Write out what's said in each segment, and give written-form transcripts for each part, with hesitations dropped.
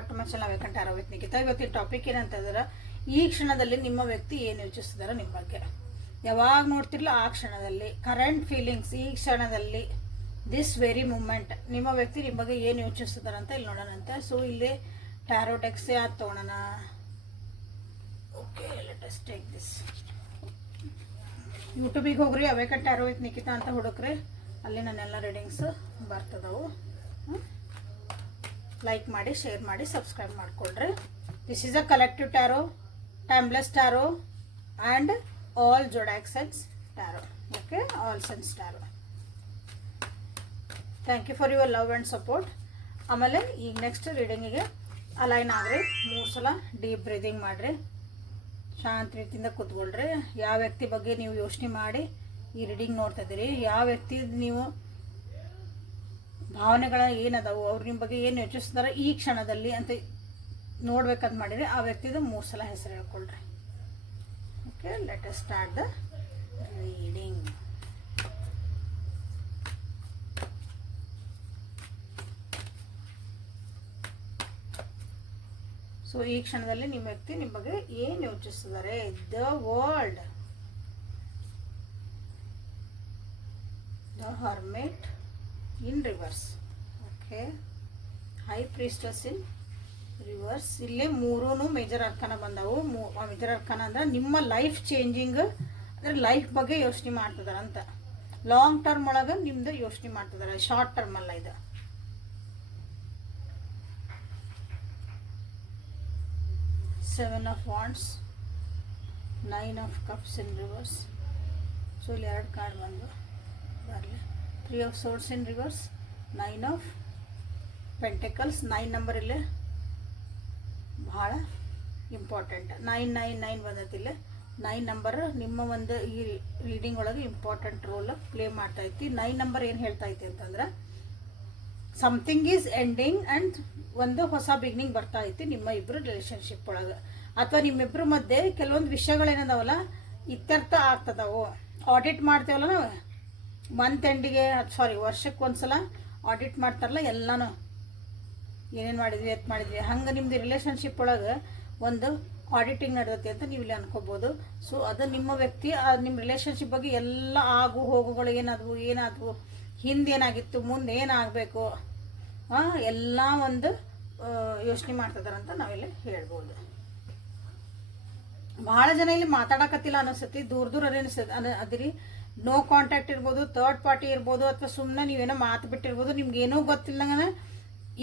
Back to my channel welcome to with Nikhita. ಇವತ್ತಿನ topic ಏನಂತಂದ್ರೆ, ಈ ಕ್ಷಣದಲ್ಲಿ ನಿಮ್ಮ ವ್ಯಕ್ತಿ ಏನು ಯೋಚಿಸ್ತಿದಾರೋ ನಿಮ್ಮ ಬಗ್ಗೆ. ಯಾವಾಗ ನೋಡ್ತಿರ್ಲ ಆ ಕ್ಷಣದಲ್ಲಿ ಕರೆಂಟ್ ಫೀಲಿಂಗ್ಸ್, ಈ ಕ್ಷಣದಲ್ಲಿ ದಿಸ್ ವೆರಿ ಮೂಮೆಂಟ್ ನಿಮ್ಮ ವ್ಯಕ್ತಿ ನಿಮ್ಮ ಬಗ್ಗೆ ಏನು ಯೋಚಿಸ್ತಿದಾರೆ ಅಂತ ಇಲ್ಲಿ ನೋಡೋಣಂತೆ. ಸೊ ಇಲ್ಲಿ ಟ್ಯಾರೋ ಡೆಕ್ಸ್ ಯಾವ್ದು ತೊಗೊಳೋಣ. Okay, let us take this. ಯೂಟ್ಯೂಬಿಗೆ ಹೋಗ್ರಿ, ಅವೇಕನ್ ಟ್ಯಾರೋ ವಿತ್ ನಿಖಿತಾ ಅಂತ ಹುಡುಕ್ರಿ, ಅಲ್ಲಿ ನನ್ನೆಲ್ಲ ರೀಡಿಂಗ್ಸ್ ಬರ್ತದವು. ಲೈಕ್ ಮಾಡಿ, ಶೇರ್ ಮಾಡಿ, ಸಬ್ಸ್ಕ್ರೈಬ್ ಮಾಡ್ಕೊಳ್ರಿ. This is a collective tarot, timeless tarot and all zodiac signs tarot. Okay, all signs tarot. Thank you for your love and support. ಆಮೇಲೆ ಈಗ ನೆಕ್ಸ್ಟ್ ರೀಡಿಂಗಿಗೆ ಅಲೈನ್ ಆಗ್ರಿ. 3 ಸಲ ಡೀಪ್ ಬ್ರೀದಿಂಗ್ ಮಾಡಿರಿ, ಶಾಂತ ರೀತಿಯಿಂದ ಕೂತ್ಕೊಳ್ರಿ. ಯಾವ ವ್ಯಕ್ತಿ ಬಗ್ಗೆ ನೀವು ಯೋಚನೆ ಮಾಡಿ ಈ ರೀಡಿಂಗ್ ನೋಡ್ತಾ ಇದ್ದೀರಿ, ಯಾವ ವ್ಯಕ್ತಿ ನೀವು ಭಾವನೆಗಳ ಏನದಾವು, ಅವ್ರು ನಿಮ್ಮ ಬಗ್ಗೆ ಏನು ಯೋಚಿಸ್ತಾರೆ ಈ ಕ್ಷಣದಲ್ಲಿ ಅಂತ ನೋಡ್ಬೇಕಂತ ಮಾಡಿರಿ. ಆ ವ್ಯಕ್ತಿದು 3 ಸಲ ಹೆಸರು ಹೇಳ್ಕೊಳ್ರಿ. Okay, let us start the reading. So ಈ ಕ್ಷಣದಲ್ಲಿ ನಿಮ್ಮ ವ್ಯಕ್ತಿ ನಿಮ್ಮ ಬಗ್ಗೆ ಏನು ಯೋಚಿಸ್ತಿದ್ದಾರೆ. The world, the hermit in reverse. Okay, high priestess in reverse. ಇಲ್ಲಿ 3 ಮೇಜರ್ ಅರ್ಕಾನ ಬಂದವು. ಮೇಜರ್ ಅರ್ಕಾನ ಅಂದ್ರೆ ನಿಮ್ಮ ಲೈಫ್ ಚೇಂಜಿಂಗ್, ಅಂದರೆ ಲೈಫ್ ಬಗ್ಗೆ ಯೋಚನೆ ಮಾಡ್ತಿದಾರೆ ಅಂತ. ಲಾಂಗ್ ಟರ್ಮ್ ಒಳಗೆ ನಿಮ್ದು ಯೋಚನೆ ಮಾಡ್ತಿದ್ದಾರೆ, ಶಾರ್ಟ್ ಟರ್ಮ್ ಅಲ್ಲ ಇದು. Seven of Wands, 9 of Cups in reverse. So ಇಲ್ಲಿ 2 ಕಾರ್ಡ್ ಬಂದು ಬರಲಿ. 3 of Swords in reverse, 9 of Pentacles. 9 number ಇಲ್ಲಿ ಭಾಳ ಇಂಪಾರ್ಟೆಂಟ್. 999 ಬಂದೈತಿಲ್ಲ. 9 ನಂಬರ್ ನಿಮ್ಮ ಒಂದು ಈ ರೀಡಿಂಗ್ ಒಳಗೆ ಇಂಪಾರ್ಟೆಂಟ್ ರೋಲ್ ಪ್ಲೇ ಮಾಡ್ತಾ ಐತಿ. 9 ನಂಬರ್ ಏನು ಹೇಳ್ತಾ ಐತಿ ಅಂತಂದ್ರೆ, ಸಮಥಿಂಗ್ ಈಸ್ ಎಂಡಿಂಗ್ ಆ್ಯಂಡ್ ಒಂದು ಹೊಸ ಬಿಗಿನಿಂಗ್ ಬರ್ತಾ ಐತಿ ನಿಮ್ಮ ಇಬ್ಬರು ರಿಲೇಷನ್ಶಿಪ್ ಒಳಗೆ. ಅಥವಾ ನಿಮ್ಮಿಬ್ಬರ ಮಧ್ಯೆ ಕೆಲವೊಂದು ವಿಷಯಗಳೇನದಾವಲ್ಲ ಇತ್ಯರ್ಥ ಆಗ್ತದವು. ಆಡಿಟ್ ಮಾಡ್ತೇವಲ್ಲ ನಾವು ಮಂತ್ ಎಂಡಿಗೆ, ವರ್ಷಕ್ಕೆ ಒಂದ್ಸಲ ಆಡಿಟ್ ಮಾಡ್ತಾರಲ್ಲ ಎಲ್ಲನೂ, ಏನೇನು ಮಾಡಿದ್ವಿ ಎತ್ ಮಾಡಿದ್ವಿ, ಹಂಗೆ ನಿಮ್ಮದು ರಿಲೇಷನ್ಶಿಪ್ ಒಳಗೆ ಒಂದು ಆಡಿಟಿಂಗ್ ನಡೆದೈತಿ ಅಂತ ನೀವು ಇಲ್ಲಿ ಅನ್ಕೋಬೋದು. ಸೊ ಅದು ನಿಮ್ಮ ವ್ಯಕ್ತಿ ನಿಮ್ಮ ರಿಲೇಷನ್ಶಿಪ್ ಬಗ್ಗೆ ಎಲ್ಲ ಆಗು ಹೋಗುಗಳು ಏನಾದವು ಹಿಂದೆ ಏನಾಗಿತ್ತು, ಮುಂದೆ ಏನಾಗಬೇಕು, ಎಲ್ಲ ಒಂದು ಯೋಚನೆ ಮಾಡ್ತಿದಾರಂತ ನಾವಿಲ್ಲಿ ಹೇಳ್ಬೋದು. ಭಾಳ ಜನ ಇಲ್ಲಿ ಮಾತಾಡಕತ್ತಿಲ್ಲ ಅನಿಸ್ತತಿ, ದೂರ ಅದಿರಿ. ನೋ ಕಾಂಟ್ಯಾಕ್ಟ್ ಇರ್ಬೋದು, ಥರ್ಡ್ ಪಾರ್ಟಿ ಇರ್ಬೋದು, ಅಥವಾ ಸುಮ್ಮನೆ ನೀವೇನೋ ಮಾತು ಬಿಟ್ಟಿರ್ಬೋದು, ನಿಮ್ಗೆ ಏನೂ ಗೊತ್ತಿಲ್ದಂಗನ,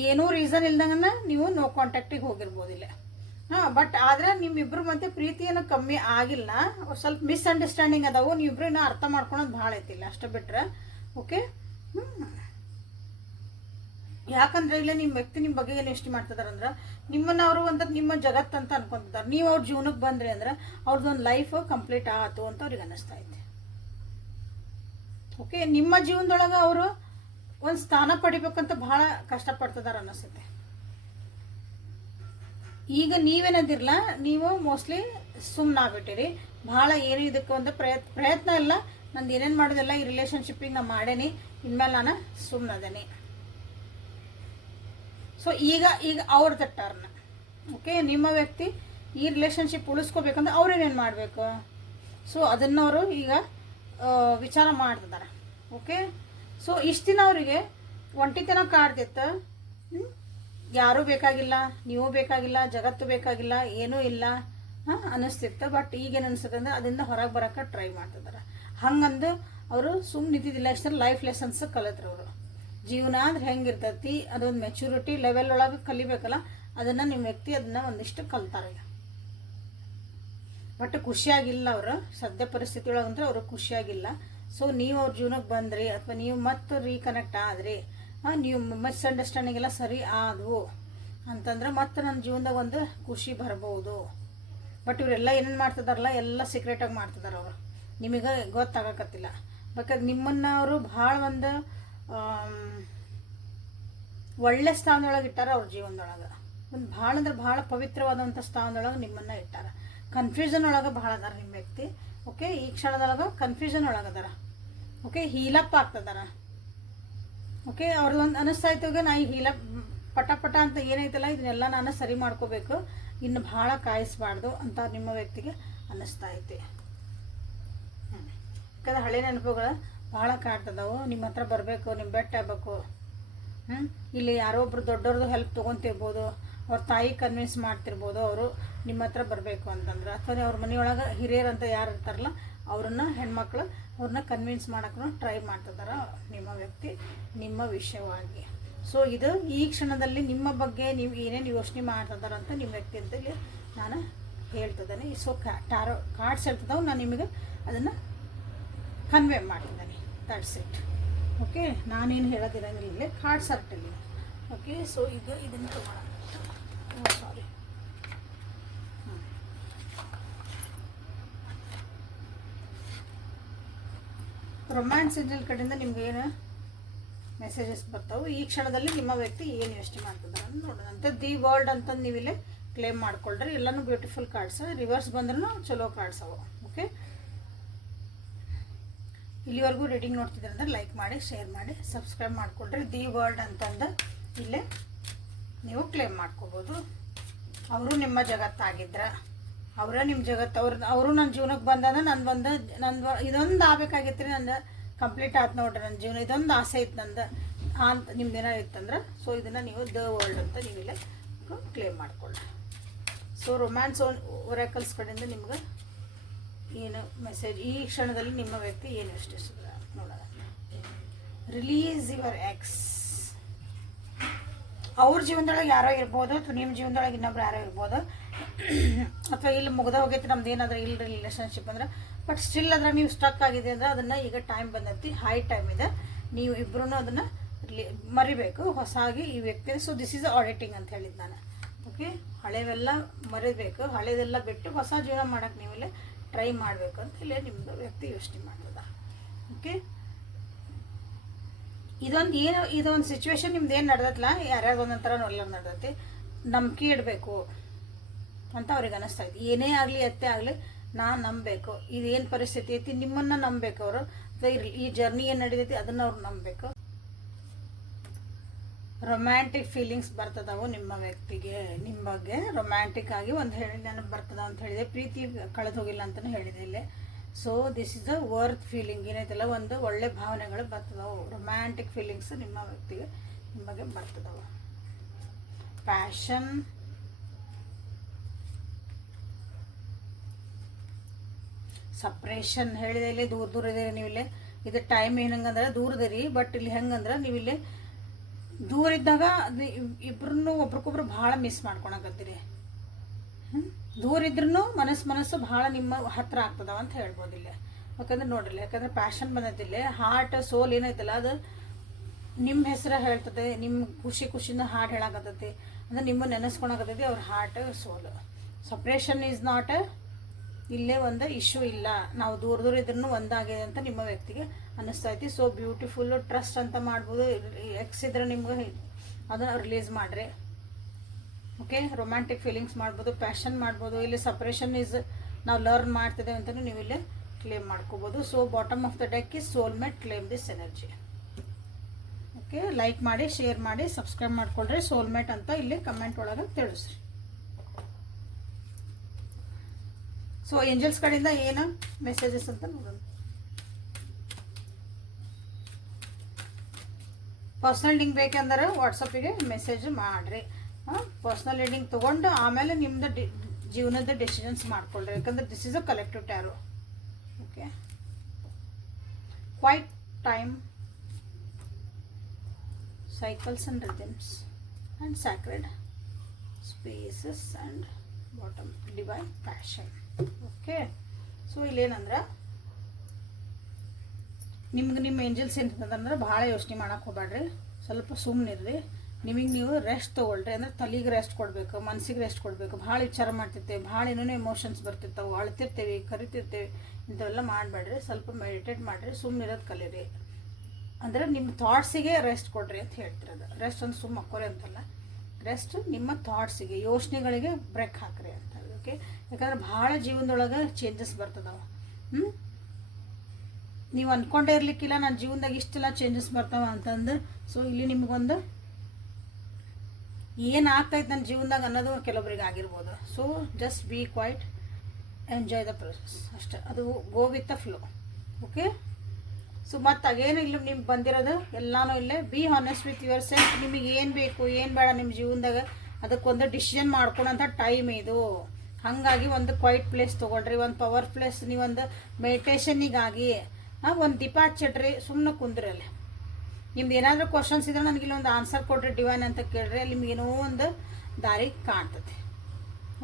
ಏನೂ ರೀಸನ್ ಇಲ್ದಂಗನ ನೀವು ನೋ ಕಾಂಟ್ಯಾಕ್ಟಿಗೆ ಹೋಗಿರ್ಬೋದು ಇಲ್ಲ. ಬಟ್ ಆದರೆ ನಿಮ್ಮಿಬ್ಬರ ಮಧ್ಯೆ ಪ್ರೀತಿ ಏನೋ ಕಮ್ಮಿ ಆಗಿಲ್ಲ, ಸ್ವಲ್ಪ ಮಿಸ್ಅಂಡರ್ಸ್ಟ್ಯಾಂಡಿಂಗ್ ಅದಾವು. ನೀವಿಬ್ರು ಏನೋ ಅರ್ಥ ಮಾಡ್ಕೊಳೋದು ಭಾಳ ಐತಿಲ್ಲ, ಅಷ್ಟು ಬಿಟ್ರೆ. ಓಕೆ, ಯಾಕಂದ್ರೆ ಇಲ್ಲ ನಿಮ್ಮ ವ್ಯಕ್ತಿ ನಿಮ್ಮ ಬಗ್ಗೆ ಏನು ಯೋಚನೆ ಮಾಡ್ತಿದಾರೆ ಅಂದ್ರೆ, ನಿಮ್ಮನ್ನ ಅವರು ಒಂದು ನಿಮ್ಮ ಜಗತ್ತಂತ ಅನ್ಕೊಂತಿದ್ದಾರೆ. ನೀವು ಅವ್ರ ಜೀವನಕ್ಕೆ ಬಂದ್ರಿ ಅಂದ್ರೆ ಅವ್ರದ್ದೊಂದು ಲೈಫ್ ಕಂಪ್ಲೀಟ್ ಆಯ್ತು ಅಂತ ಅವ್ರಿಗೆ ಅನ್ನಿಸ್ತಾ ಐತೆ. ಓಕೆ, ನಿಮ್ಮ ಜೀವನದೊಳಗೆ ಅವರು ಒಂದು ಸ್ಥಾನ ಪಡಿಬೇಕಂತ ಬಹಳ ಕಷ್ಟಪಡ್ತಿದಾರೆ ಅನ್ನಿಸುತ್ತೆ. ಈಗ ನೀವೇನದಿರಲ್ಲ, ನೀವು ಮೋಸ್ಟ್ಲಿ ಸುಮ್ಮನಾಗ್ಬಿಟ್ಟಿರಿ. ಭಾಳ ಏನು ಇದಕ್ಕೆ ಒಂದು ಪ್ರಯತ್ನ ಇಲ್ಲ, ನಂದು ಏನೇನು ಮಾಡೋದಿಲ್ಲ ಈ ರಿಲೇಷನ್ಶಿಪ್ಪಿಗೆ ನಾನು ಮಾಡೇನಿ, ಇನ್ಮೇಲೆ ನಾನು ಸುಮ್ಮನದೇನಿ. ಸೊ ಈಗ ಅವ್ರದ್ದು ಟರ್ನ್. ಓಕೆ, ನಿಮ್ಮ ವ್ಯಕ್ತಿ ಈ ರಿಲೇಷನ್ಶಿಪ್ ಉಳಿಸ್ಕೋಬೇಕಂದ್ರೆ ಅವ್ರೇನೇನು ಮಾಡಬೇಕು, ಸೊ ಅದನ್ನು ಅವರು ಈಗ ವಿಚಾರ ಮಾಡ್ತಿದ್ದಾರೆ. ಓಕೆ, ಸೊ ಇಷ್ಟು ದಿನ ಅವರಿಗೆ ಒಂಟಿತನ ಕಾಡ್ತಿತ್ತು. ಯಾರೂ ಬೇಕಾಗಿಲ್ಲ, ನೀವು ಬೇಕಾಗಿಲ್ಲ, ಜಗತ್ತು ಬೇಕಾಗಿಲ್ಲ, ಏನೂ ಇಲ್ಲ ಅನ್ನಿಸ್ತಿತ್ತು. ಬಟ್ ಈಗೇನು ಅನಿಸುತ್ತೆ ಅಂದರೆ ಅದರಿಂದ ಹೊರಗೆ ಬರೋಕ್ಕೆ ಟ್ರೈ ಮಾಡ್ತಿದ್ದಾರೆ. ಹಂಗಂದು ಅವರು ಸುಮ್ಮನೆ ನಿಂತಿದ್ದಿಲ್ಲ, ಇಷ್ಟು ಲೈಫ್ ಲೆಸನ್ಸ್ ಕಲಿತ್ರು ಅವರು. ಜೀವನ ಅಂದ್ರೆ ಹೆಂಗಿರ್ತೈತಿ, ಅದೊಂದು ಮೆಚುರಿಟಿ ಲೆವೆಲ್ ಒಳಗೆ ಕಲಿಬೇಕಲ್ಲ, ಅದನ್ನು ನಿಮ್ಮ ವ್ಯಕ್ತಿ ಅದನ್ನು ಒಂದಿಷ್ಟು ಕಲ್ತಾರೆ. ಬಟ್ ಖುಷಿಯಾಗಿಲ್ಲ ಅವರು, ಸದ್ಯ ಪರಿಸ್ಥಿತಿ ಒಳಗಂದ್ರೆ ಅವರು ಖುಷಿಯಾಗಿಲ್ಲ. ಸೊ ನೀವು ಅವ್ರ ಜೀವನಕ್ಕೆ ಬಂದ್ರಿ, ಅಥವಾ ನೀವು ಮತ್ತೆ ರೀಕನೆಕ್ಟ್ ಆದ್ರಿ, ನೀವು ಮಿಸ್ಅಂಡರ್ಸ್ಟ್ಯಾಂಡಿಂಗ್ ಎಲ್ಲ ಸರಿ ಆದವು ಅಂತಂದ್ರೆ ಮತ್ತೆ ನನ್ನ ಜೀವನದಾಗ ಒಂದು ಖುಷಿ ಬರ್ಬೋದು. ಬಟ್ ಇವರೆಲ್ಲ ಏನೇನು ಮಾಡ್ತಿದಾರಲ್ಲ ಎಲ್ಲ ಸೀಕ್ರೆಟಾಗಿ ಮಾಡ್ತಿದ್ದಾರೆ ಅವರು, ನಿಮಗೆ ಗೊತ್ತಾಗಕತ್ತಿಲ್ಲ. ಬೇಕಾದ್ರೆ ನಿಮ್ಮನ್ನು ಅವರು ಭಾಳ ಒಂದು ಒಳ್ಳೆ ಸ್ಥಾನದೊಳಗೆ ಇಟ್ಟಾರ. ಅವ್ರ ಜೀವನದೊಳಗೆ ಒಂದು ಭಾಳ ಅಂದ್ರೆ ಭಾಳ ಪವಿತ್ರವಾದಂಥ ಸ್ಥಾನದೊಳಗೆ ನಿಮ್ಮನ್ನು ಇಟ್ಟಾರ. ಕನ್ಫ್ಯೂಷನ್ ಒಳಗೆ ಭಾಳ ಅದಾರ ನಿಮ್ಮ ವ್ಯಕ್ತಿ. ಓಕೆ, ಈ ಕ್ಷಣದೊಳಗೆ ಕನ್ಫ್ಯೂಷನ್ ಒಳಗದಾರ. ಓಕೆ, ಹೀಲಪ್ ಆಗ್ತದಾರ. ಓಕೆ, ಅವ್ರದ್ದೊಂದು ಅನಿಸ್ತಾ ಇತ್ತು, ನಾ ಈ ಹೀಲಪ್ ಪಟ ಪಟ ಅಂತ ಏನೈತಲ್ಲ ಇದನ್ನೆಲ್ಲ ನಾನು ಸರಿ ಮಾಡ್ಕೋಬೇಕು, ಇನ್ನು ಭಾಳ ಕಾಯಿಸಬಾರ್ದು ಅಂತ ನಿಮ್ಮ ವ್ಯಕ್ತಿಗೆ ಅನ್ನಿಸ್ತಾ ಐತಿ. ಯಾಕಂದ್ರೆ ಹಳೆ ನೆನಪುಗಳು ಭಾಳ ಕಾಡ್ತದವು. ನಿಮ್ಮ ಹತ್ರ ಬರಬೇಕು, ನಿಮ್ಮ ಬೆಟ್ಟ ಆಗಬೇಕು. ಇಲ್ಲಿ ಯಾರೋ ಒಬ್ರು ದೊಡ್ಡವ್ರದ್ದು ಹೆಲ್ಪ್ ತೊಗೊತಿರ್ಬೋದು, ಅವ್ರ ತಾಯಿ ಕನ್ವಿನ್ಸ್ ಮಾಡ್ತಿರ್ಬೋದು ಅವರು ನಿಮ್ಮ ಹತ್ರ ಬರಬೇಕು ಅಂತಂದ್ರೆ, ಅಥವಾ ಅವ್ರ ಮನೆಯೊಳಗೆ ಹಿರಿಯರಂತ ಯಾರು ಇರ್ತಾರಲ್ಲ ಅವ್ರನ್ನ ಹೆಣ್ಮಕ್ಳು ಅವ್ರನ್ನ ಕನ್ವಿನ್ಸ್ ಮಾಡೋಕ್ಕೂ ಟ್ರೈ ಮಾಡ್ತಿದಾರ ನಿಮ್ಮ ವ್ಯಕ್ತಿ ನಿಮ್ಮ ವಿಷಯವಾಗಿ. ಸೊ ಇದು ಈ ಕ್ಷಣದಲ್ಲಿ ನಿಮ್ಮ ಬಗ್ಗೆ ನೀವು ಏನೇನು ಯೋಚನೆ ಮಾಡ್ತಿದಾರಂತ ನಿಮ್ಮ ವ್ಯಕ್ತಿ ಅಂತೇಳಿ ನಾನು ಹೇಳ್ತಿದ್ದೇನೆ. ಸೊ ಟಾರೋ ಕಾರ್ಡ್ಸ್ ಹೇಳ್ತಿದ್ದಾವೆ, ನಾನು ನಿಮಗೆ ಅದನ್ನು ಕನ್ವೆ ಮಾಡ್ತಿದ್ದೇನೆ. That's it. ಓಕೆ, ನಾನೇನು ಹೇಳೋದಿರಂಗಿಲ್ಲ, ಕಾರ್ಡ್ಸ್ ಅರ್ಟಲ್ಲಿ. ಓಕೆ, ಸೊ ಈಗ ಇದನ್ನು ತಗೋಣ. ಸಾರಿ, ರೊಮ್ಯಾನ್ಸ್ ಏಂಜಲ್ ಕಡೆಯಿಂದ ನಿಮ್ಗೆ ಏನು ಮೆಸೇಜಸ್ ಬರ್ತಾವೆ, ಈ ಕ್ಷಣದಲ್ಲಿ ನಿಮ್ಮ ವ್ಯಕ್ತಿ ಏನು ಯೋಚನೆ ಮಾಡ್ತಿದ್ದಾರೆ ಅಂತ ನೋಡೋಣ. ಅಂತ ದಿ ವರ್ಲ್ಡ್ ಅಂತ ನೀವಿಲ್ಲೇ ಕ್ಲೇಮ್ ಮಾಡ್ಕೊಳ್ರಿ. ಎಲ್ಲನೂ ಬ್ಯೂಟಿಫುಲ್ ಕಾರ್ಡ್ಸ್, ರಿವರ್ಸ್ ಬಂದ್ರೂ ಚಲೋ ಕಾರ್ಡ್ಸ್ ಅವು. ಓಕೆ, ಇಲ್ಲಿವರೆಗೂ ರೀಡಿಂಗ್ ನೋಡ್ತಿದ್ದಾರೆ ಅಂದರೆ ಲೈಕ್ ಮಾಡಿ, ಶೇರ್ ಮಾಡಿ, ಸಬ್ಸ್ಕ್ರೈಬ್ ಮಾಡ್ಕೊಳ್ರಿ. ದಿ ವರ್ಲ್ಡ್ ಅಂತಂದು ಇಲ್ಲೇ ನೀವು ಕ್ಲೇಮ್ ಮಾಡ್ಕೋಬೋದು. ಅವರು ನಿಮ್ಮ ಜಗತ್ತಾಗಿದ್ರ, ಅವರೇ ನಿಮ್ಮ ಜಗತ್ತು. ಅವರು ನನ್ನ ಜೀವನಕ್ಕೆ ಬಂದಾಗ ನಂದು ಇದೊಂದು ಆಗ್ಬೇಕಾಗಿತ್ತು ರೀ, ನಂದು ಕಂಪ್ಲೀಟ್ ಆಯ್ತು ನೋಡ್ರಿ ನನ್ನ ಜೀವನ, ಇದೊಂದು ಆಸೆ ಇತ್ತು ನಂದು ಅಂತ ನಿಮ್ದು ಏನಾರು ಇತ್ತಂದ್ರೆ, ಸೊ ಇದನ್ನು ನೀವು ದ ವರ್ಲ್ಡ್ ಅಂತ ನೀವಿಲ್ಲೇ ಕ್ಲೇಮ್ ಮಾಡ್ಕೊಳ್ಳಿ. ಸೊ ರೊಮ್ಯಾನ್ಸ್ ಒರಾಕಲ್ಸ್ ಕಡೆಯಿಂದ ನಿಮ್ಗೆ ಏನು ಮೆಸೇಜ್, ಈ ಕ್ಷಣದಲ್ಲಿ ನಿಮ್ಮ ವ್ಯಕ್ತಿ ಏನು ಯೋಚಿಸಿದ್ರ ನೋಡೋಣ. Release your X. ಅವ್ರ ಜೀವನದೊಳಗೆ ಯಾರೋ ಇರ್ಬೋದು, ಅಥವಾ ನಿಮ್ಮ ಜೀವನದೊಳಗೆ ಇನ್ನೊಬ್ರು ಯಾರೋ ಇರ್ಬೋದು, ಅಥವಾ ಇಲ್ಲಿ ಮುಗ್ದ ಹೋಗೈತಿ ನಮ್ದು ಏನಾದರೂ ಇಲ್ಲ ರಿಲೇಷನ್ಶಿಪ್ ಅಂದ್ರೆ, ಬಟ್ ಸ್ಟಿಲ್ ಅದ್ರ ನೀವು ಸ್ಟಕ್ ಆಗಿದೆ ಅಂದ್ರೆ ಅದನ್ನು ಈಗ ಟೈಮ್ ಬಂದೈತಿ, ಹೈ ಟೈಮ್ ಇದೆ, ನೀವು ಇಬ್ಬರೂ ಅದನ್ನು ಮರಿಬೇಕು ಹೊಸಾಗಿ ಈ ವ್ಯಕ್ತಿ. ಸೊ ದಿಸ್ ಈಸ್ ಆಡಿಟಿಂಗ್ ಅಂತ ಹೇಳಿದ್ದು ನಾನು. ಓಕೆ, ಹಳೆವೆಲ್ಲ ಮರಿಬೇಕು, ಹಳೆದೆಲ್ಲ ಬಿಟ್ಟು ಹೊಸ ಜೀವನ ಮಾಡೋಕ್ಕೆ ನೀವಿಲ್ಲೇ ಟ್ರೈ ಮಾಡಬೇಕು ಅಂತ ಇಲ್ಲೇ ನಿಮ್ಮದು ವ್ಯಕ್ತಿ ಯೋಚನೆ ಮಾಡ್ತದ. ಓಕೆ, ಇದೊಂದು ಸಿಚುವೇಶನ್ ನಿಮ್ದು ಏನು ನಡೆದತ್ತಲ್ಲ, ಯಾರ್ಯಾರು ಒಂದೊಂಥರ ಎಲ್ಲರೂ ನಡೆದೈತಿ, ನಂಬಿಕೆ ಇಡಬೇಕು ಅಂತ ಅವ್ರಿಗೆ ಅನ್ನಿಸ್ತಾ ಇತ್ತು. ಏನೇ ಆಗಲಿ ಎತ್ತೇ ಆಗಲಿ ನಾನು ನಂಬಬೇಕು, ಇದೇನು ಪರಿಸ್ಥಿತಿ ಐತಿ ನಿಮ್ಮನ್ನು ನಂಬಬೇಕು ಅವರು, ಈ ಜರ್ನಿ ಏನು ನಡೀತೈತಿ ಅದನ್ನು ಅವ್ರು ನಂಬಬೇಕು. ರೊಮ್ಯಾಂಟಿಕ್ ಫೀಲಿಂಗ್ಸ್ ಬರ್ತದವು ನಿಮ್ಮ ವ್ಯಕ್ತಿಗೆ, ನಿಮ್ಮ ಬಗ್ಗೆ ರೊಮ್ಯಾಂಟಿಕ್ ಆಗಿ ಒಂದು ಹೇಳಿ ನನಗೆ ಬರ್ತದ ಅಂತ ಹೇಳಿದೆ. ಪ್ರೀತಿ ಕಳೆದು ಹೋಗಿಲ್ಲ ಅಂತಲೂ ಹೇಳಿದೆ ಇಲ್ಲೇ. So this is the worth feeling ಏನೈತಲ್ಲ, ಒಂದು ಒಳ್ಳೆ ಭಾವನೆಗಳು ಬರ್ತದವು, ರೊಮ್ಯಾಂಟಿಕ್ ಫೀಲಿಂಗ್ಸ್ ನಿಮ್ಮ ವ್ಯಕ್ತಿಗೆ ನಿಮ್ಮ ಬಗ್ಗೆ ಬರ್ತದವು. ಪ್ಯಾಷನ್, ಸಪ್ರೇಷನ್ ಹೇಳಿದೆ ಇಲ್ಲಿ, ದೂರ ಇದೀರಿ ನೀವಿಲ್ಲಿ. ಇದು ಟೈಮ್ ಏನಂಗಂದ್ರೆ ದೂರದಿರಿ, ಬಟ್ ಇಲ್ಲಿ ಹೆಂಗಂದ್ರೆ ನೀವಿಲ್ಲಿ ದೂರ ಇದ್ದಾಗ ಇಬ್ರು ಒಬ್ರಿಗೊಬ್ರು ಭಾಳ ಮಿಸ್ ಮಾಡ್ಕೊಳಕತ್ತೀರಿ. ದೂರ ಇದ್ರೂ ಮನಸ್ಸು ಭಾಳ ನಿಮ್ಮ ಹತ್ರ ಆಗ್ತದವ ಅಂತ ಹೇಳ್ಬೋದು ಇಲ್ಲಿ. ಯಾಕಂದ್ರೆ ನೋಡ್ರಿ, ಯಾಕಂದ್ರೆ ಪ್ಯಾಷನ್ ಬಂದೈತಿಲ್ಲಿ, ಹಾರ್ಟ್ ಸೋಲ್ ಏನೈತಲ್ಲ ಅದು ನಿಮ್ಮ ಹೆಸರು ಹೇಳ್ತದೆ, ನಿಮ್ಮ ಖುಷಿಯಿಂದ ಹಾರ್ಟ್ ಹೇಳಕತ್ತೈತಿ ಅಂದ್ರೆ ನಿಮ್ಮ ನೆನೆಸ್ಕೊಳಕತ್ತೈತಿ ಅವ್ರ heart soul. Suppression is not ಇಲ್ಲೇ ಒಂದು ಇಶ್ಯೂ ಇಲ್ಲ, ನಾವು ದೂರ ಇದ್ರೂ ಒಂದಾಗಿದೆ ಅಂತ ನಿಮ್ಮ ವ್ಯಕ್ತಿಗೆ ಅನ್ನಿಸ್ತೈತಿ. ಸೊ ಬ್ಯೂಟಿಫುಲ್ ಟ್ರಸ್ಟ್ ಅಂತ ಮಾಡ್ಬೋದು. ಎಕ್ಸ್ ಇದ್ರೆ ನಿಮ್ಗೆ ಅದನ್ನು ರಿಲೀಸ್ ಮಾಡಿರಿ. ಓಕೆ, ರೊಮ್ಯಾಂಟಿಕ್ ಫೀಲಿಂಗ್ಸ್ ಮಾಡ್ಬೋದು, ಪ್ಯಾಷನ್ ಮಾಡ್ಬೋದು. ಇಲ್ಲಿ ಸಪ್ರೇಷನ್ ಈಸ್ ನಾವು ಲರ್ನ್ ಮಾಡ್ತಿದ್ದೇವೆ ಅಂತಲೂ ನೀವು ಇಲ್ಲಿ ಕ್ಲೇಮ್ ಮಾಡ್ಕೋಬೋದು. So bottom of the deck is soulmate, claim this energy. Okay, like ಮಾಡಿ, ಶೇರ್ ಮಾಡಿ, ಸಬ್ಸ್ಕ್ರೈಬ್ ಮಾಡ್ಕೊಳ್ರಿ. ಸೋಲ್ಮೇಟ್ ಅಂತ ಇಲ್ಲಿ ಕಮೆಂಟ್ ಒಳಗೆ ತಿಳಿಸ್ರಿ. ಸೊ ಏಂಜಲ್ಸ್ ಕಡೆಯಿಂದ ಏನು ಮೆಸೇಜಸ್ ಅಂತ ನೋಡೋಣ. ಪರ್ಸ್ನಲ್ ರೀಡಿಂಗ್ ಬೇಕಂದ್ರೆ ವಾಟ್ಸಪ್ಪಿಗೆ ಮೆಸೇಜ್ ಮಾಡಿರಿ. ಪರ್ಸ್ನಲ್ ರೀಡಿಂಗ್ ತೊಗೊಂಡು ಆಮೇಲೆ ನಿಮ್ಮದು ಜೀವನದ ಡೆಸಿಷನ್ಸ್ ಮಾಡ್ಕೊಳ್ರಿ. ಯಾಕಂದ್ರೆ this is a collective tarot. Okay, quiet time, cycles and rhythms and sacred spaces and bottom divine passion. Okay, so ಇಲ್ಲೇನಂದ್ರೆ ನಿಮ್ಗೆ ನಿಮ್ಮ ಏಂಜಲ್ಸ್ ಏನಂತಂದ್ರೆ ಭಾಳ ಯೋಚನೆ ಮಾಡೋಕೆ ಹೋಗ್ಬೇಡ್ರಿ, ಸ್ವಲ್ಪ ಸುಮ್ಮನಿರ್ರಿ. ನಿಮಗೆ ನೀವು ರೆಸ್ಟ್ ತೊಗೊಳ್ರಿ. ಅಂದ್ರೆ ತಲೆಗೆ ರೆಸ್ಟ್ ಕೊಡಬೇಕು, ಮನಸ್ಸಿಗೆ ರೆಸ್ಟ್ ಕೊಡಬೇಕು. ಭಾಳ ವಿಚಾರ ಮಾಡ್ತಿರ್ತೇವೆ, ಭಾಳ ಏನೇನೋ ಎಮೋಷನ್ಸ್ ಬರ್ತಿರ್ತಾವೆ, ಅಳ್ತಿರ್ತೇವೆ, ಕರಿತಿರ್ತೇವೆ, ಇಂಥವೆಲ್ಲ ಮಾಡಬೇಡ್ರಿ. ಸ್ವಲ್ಪ ಮೆಡಿಟೇಟ್ ಮಾಡಿರಿ, ಸುಮ್ಮನಿರೋದು ಕಲೀರಿ. ಅಂದರೆ ನಿಮ್ಮ ಥಾಟ್ಸಿಗೆ ರೆಸ್ಟ್ ಕೊಡ್ರಿ ಅಂತ ಹೇಳ್ತಿರೋದು. ರೆಸ್ಟ್ ಅಂದ್ರೆ ಸುಮ್ಮ ಮಕ್ಕೋರಿ ಅಂತಲ್ಲ, ರೆಸ್ಟ್ ನಿಮ್ಮ ಥಾಟ್ಸಿಗೆ, ಯೋಚನೆಗಳಿಗೆ ಬ್ರೇಕ್ ಹಾಕ್ರಿ ಅಂತ. ಓಕೆ, ಯಾಕಂದ್ರೆ ಭಾಳ ಜೀವನದೊಳಗೆ ಚೇಂಜಸ್ ಬರ್ತದವ. ನೀವು ಅಂದ್ಕೊಂಡೇ ಇರ್ಲಿಕ್ಕಿಲ್ಲ ನನ್ನ ಜೀವನದಾಗ ಇಷ್ಟೆಲ್ಲ ಚೇಂಜಸ್ ಬರ್ತಾವ ಅಂತಂದು. ಸೊ ಇಲ್ಲಿ ನಿಮಗೊಂದು ಏನು ಆಗ್ತೈತೆ ನನ್ನ ಜೀವನದಾಗ ಅನ್ನೋದು ಕೆಲವೊಬ್ರಿಗೆ ಆಗಿರ್ಬೋದು. So just be quiet, enjoy the process ಅಷ್ಟೇ. ಅದು go with the flow. Okay, so ಮತ್ತು ಅಗೇನು ಇಲ್ಲಿ ನಿಮ್ಗೆ ಬಂದಿರೋದು ಎಲ್ಲನೂ ಇಲ್ಲೇ be honest with yourself. ನಿಮಗೆ ಏನು ಬೇಕು ಏನು ಬೇಡ ನಿಮ್ಮ ಜೀವನದಾಗ ಅದಕ್ಕೊಂದು ಡಿಸಿಷನ್ ಮಾಡ್ಕೊಳೋಂಥ ಟೈಮ್ ಇದು. ಹಾಗಾಗಿ ಒಂದು ಕ್ವೈಟ್ ಪ್ಲೇಸ್ ತೊಗೊಳ್ರಿ, ಒಂದು ಪವರ್ ಪ್ಲೇಸ್, ನೀವೊಂದು ಮೆಡಿಟೇಷನಿಗಾಗಿ ಒಂದು ದೀಪ ಹಚ್ಚಿಡ್ರಿ, ಸುಮ್ಮನೆ ಕುಂದ್ರಲ್ಲಿ. ನಿಮ್ದು ಏನಾದರೂ ಕ್ವಶನ್ಸ್ ಇದ್ರೆ ನನಗೆ ಇಲ್ಲೊಂದು ಆನ್ಸರ್ ಕೊಡ್ರಿ ಡಿವೈನ್ ಅಂತ ಕೇಳ್ರಿ, ಅಲ್ಲಿ ನಿಮ್ಗೇನೋ ಒಂದು ದಾರಿ ಕಾಣ್ತದೆ.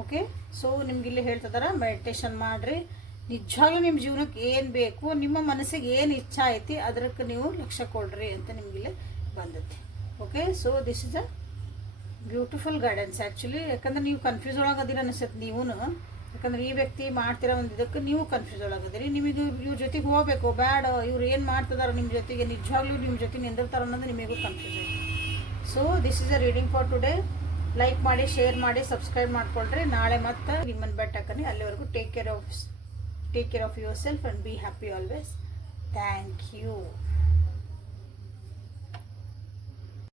ಓಕೆ, ಸೊ ನಿಮ್ಗೆ ಇಲ್ಲಿ ಹೇಳ್ತಿದಾರೆ ಮೆಡಿಟೇಷನ್ ಮಾಡಿರಿ. ನಿಜವಾಗ್ಲೂ ನಿಮ್ಮ ಜೀವನಕ್ಕೆ ಏನು ಬೇಕು, ನಿಮ್ಮ ಮನಸ್ಸಿಗೆ ಏನು ಇಚ್ಛೆ ಐತಿ ಅದಕ್ಕೆ ನೀವು ಲಕ್ಷ್ಯ ಕೊಡ್ರಿ ಅಂತ ನಿಮಗಿಲ್ಲಿ ಬಂದೈತಿ. Okay, so this is a beautiful guidance actually. ಯಾಕಂದ್ರೆ ನೀವು ಕನ್ಫ್ಯೂಸ್ ಒಳಗದಿರ ಅನಿಸುತ್ತೆ ನೀವು, ಯಾಕಂದ್ರೆ ಈ ವ್ಯಕ್ತಿ ಮಾಡ್ತಿರೋ ಒಂದು ಇದಕ್ಕೆ ನೀವು ಕನ್ಫ್ಯೂಸ್ ಒಳಗದಿರಿ. ನಿಮಗೆ ಇವ್ರ ಜೊತೆಗೆ ಹೋಗಬೇಕು ಬ್ಯಾಡ, ಇವ್ರು ಏನು ಮಾಡ್ತಿದಾರೋ ನಿಮ್ಮ ಜೊತೆಗೆ, ನಿಜವಾಗ್ಲೂ ನಿಮ್ಮ ಜೊತೆ ನಿಂದಿರ್ತಾರೋ ಅನ್ನೋದು ನಿಮಗೂ ಕನ್ಫ್ಯೂಸ್ ಐತಿ. So this is a reading for today. Like ಮಾಡಿ, ಶೇರ್ ಮಾಡಿ, ಸಬ್ಸ್ಕ್ರೈಬ್ ಮಾಡ್ಕೊಳ್ರಿ. ನಾಳೆ ಮತ್ತೆ ನಿಮ್ಮನ್ನು ಬೆಟ್ಟಕ್ಕನಿ. ಅಲ್ಲಿವರೆಗೂ take care of yourself and be happy always. Thank you.